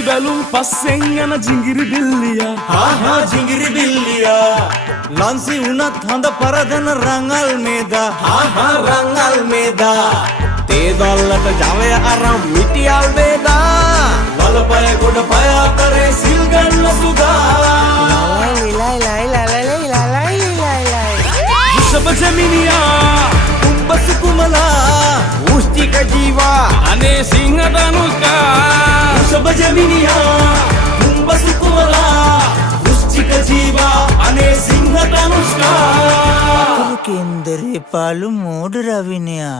පොසි බැලුම් පස්සෙන් යන ජිංගිරි බිල්ලියා ආහා ජිංගිරි බිල්ලියා ලන්සි උනත් හඳ පරදන රංගල් මේදා ආහා රංගල් මේදා තේ දල්ලට ජවය අරන් මිටියල් වේදා වලපය ගොඩ පය අතරේ සිල් ගන්න සුදා වෘෂභ ජෙමිනියා කුම්බස කුමලා උෂ්ටික ජීවා අනේ සිංහ ධනුෂ්කා වෘෂභ ජෙමිනියා කුම්බස කුමලා උෂ්ටික ජීවා අනේ සිංහ ධනුෂ්කා केंद्रे पालू मोड रविनिया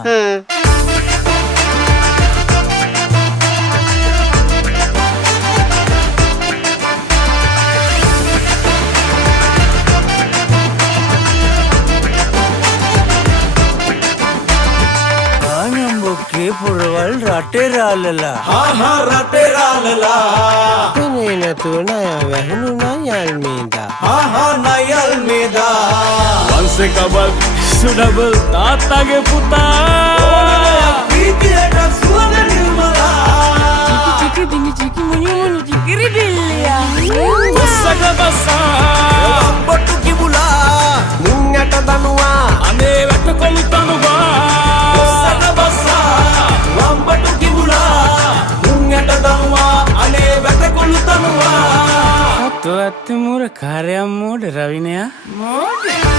के पुरवल राटे रालला आहा राटे रालला तेने न तो नया वहनु नयल मेदा आहा नयल मेदा වංශේ කබල් සුඩබල් තාත්තගේ පුතා ප්‍රීතියට සුවඳ නිර්මලා චිකි දිනි චිකි මුනි මුනි චිකිරි බිල්ලියා ඔස්සක බස්සා අම්බටු කිවුලා මුංගට දනුවා අනේ වැටකොළු තනුවා ඔස්සක බස්සා අම්බටු කිවුලා මුංගට දනුවා අනේ වැටකොළු තනුවා तो अत्ते मुर कार्य मोड रविनया මොඩ